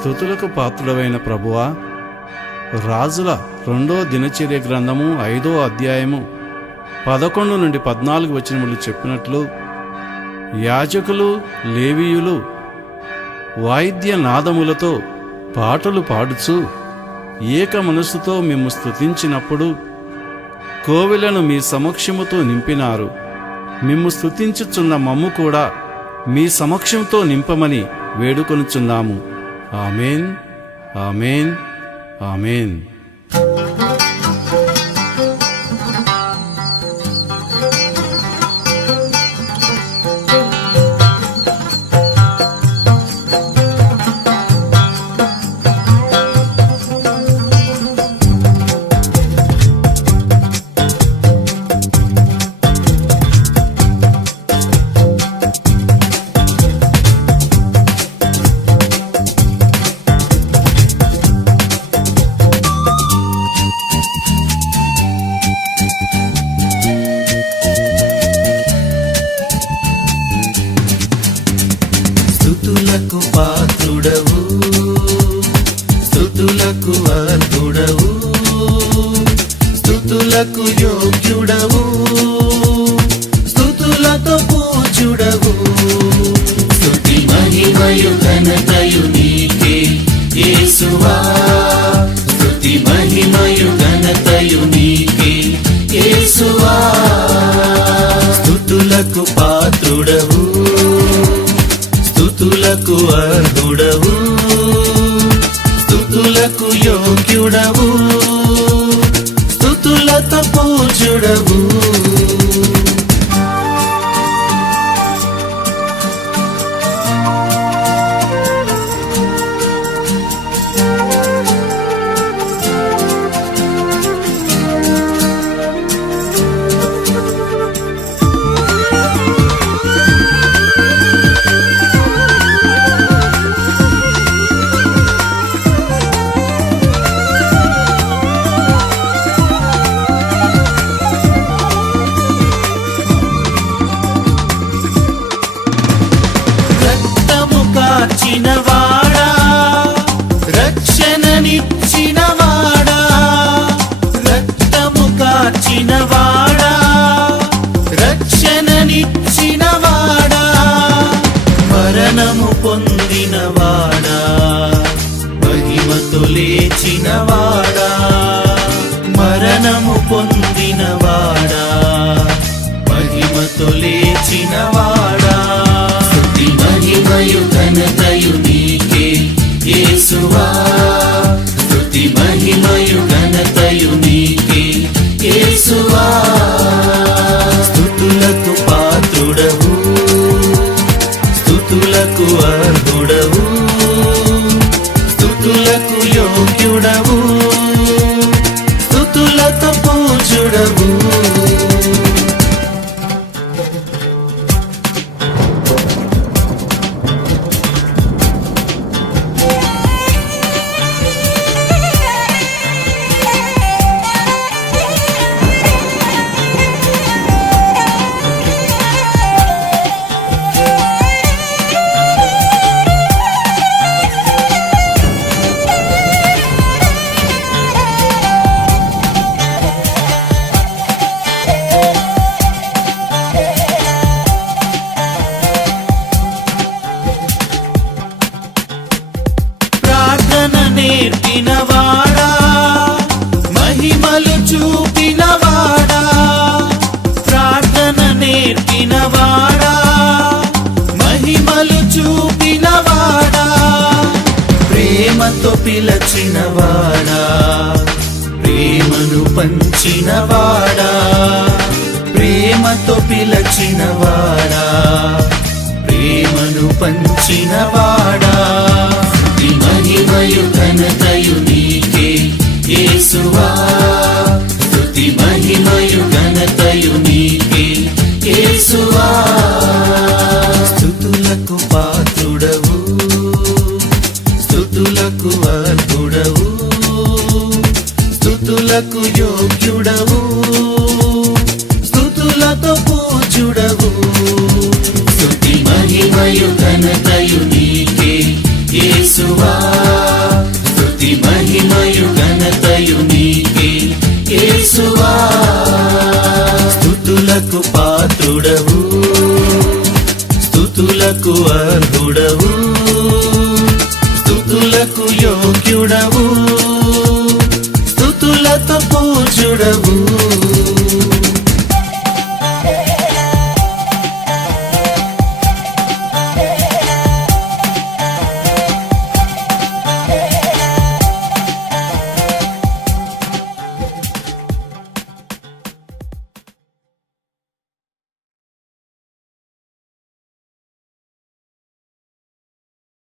స్థుతులకు పాత్రుడవైన ప్రభువా రాజుల రెండో దినచర్య గ్రంథము ఐదో అధ్యాయము పదకొండు నుండి పద్నాలుగు వచనములు చెప్పినట్లు యాజకులు లేవీయులు వాయిద్య నాదములతో పాటలు పాడుచు ఏక మనస్సుతో మేము స్థుతించినప్పుడు కోవిలను మీ సమక్షముతో నింపినారు. మిమ్ము స్థుతించుచున్న మమ్ము కూడా మీ సమక్షంతో నింపమని వేడుకొనుచున్నాము. 아멘, 아멘, 아멘. స్థుతులకు పాత్రుడవు. స్థుతులకు అర్హుడవు. స్థుతులకు యోగ్యుడవు. స్థుతులతో పూజుడవు స్థుతి మహిమయు ఘనతయు నీకే యేసువా. స్థుతులకు అర్హుడవు స్థుతులకు యోగ్యుడవు స్థుతులతో పూజుడవు కార్చిన వాడా రక్షణనిచ్చిన వాడా రక్తము కార్చిన వాడా రక్షణనిచ్చిన వాడా మరణము పొందిన వాడా మహిమతో లేచిన వాడా మరణము పొందిన ఘనతయు నీకే యేసువా. స్తుతులకు పాత్రుడవు. స్థుతులకు అర్థ ప్రేమతో వాడా? ప్రేమను పంచిన వాడా? ప్రేమతో పిలచిన వాడా? ప్రేమను పంచిన వాడా? మహిమయు ఘనతయు నీకే యేసువా. స్తుతి మహిమయు ఘనతయు నీకే యేసువా. స్థుతులకు యోగ్యుడవు. స్థుతులతో పూజుడవు స్థుతి మహిమయు ఘనతయు నీకే యేసువా. స్తుతి మహిమయు ఘనతయు నీకే యేసువా. స్తుతులకు పాత్రుడవు. స్థుతులకు అర్హుడవు.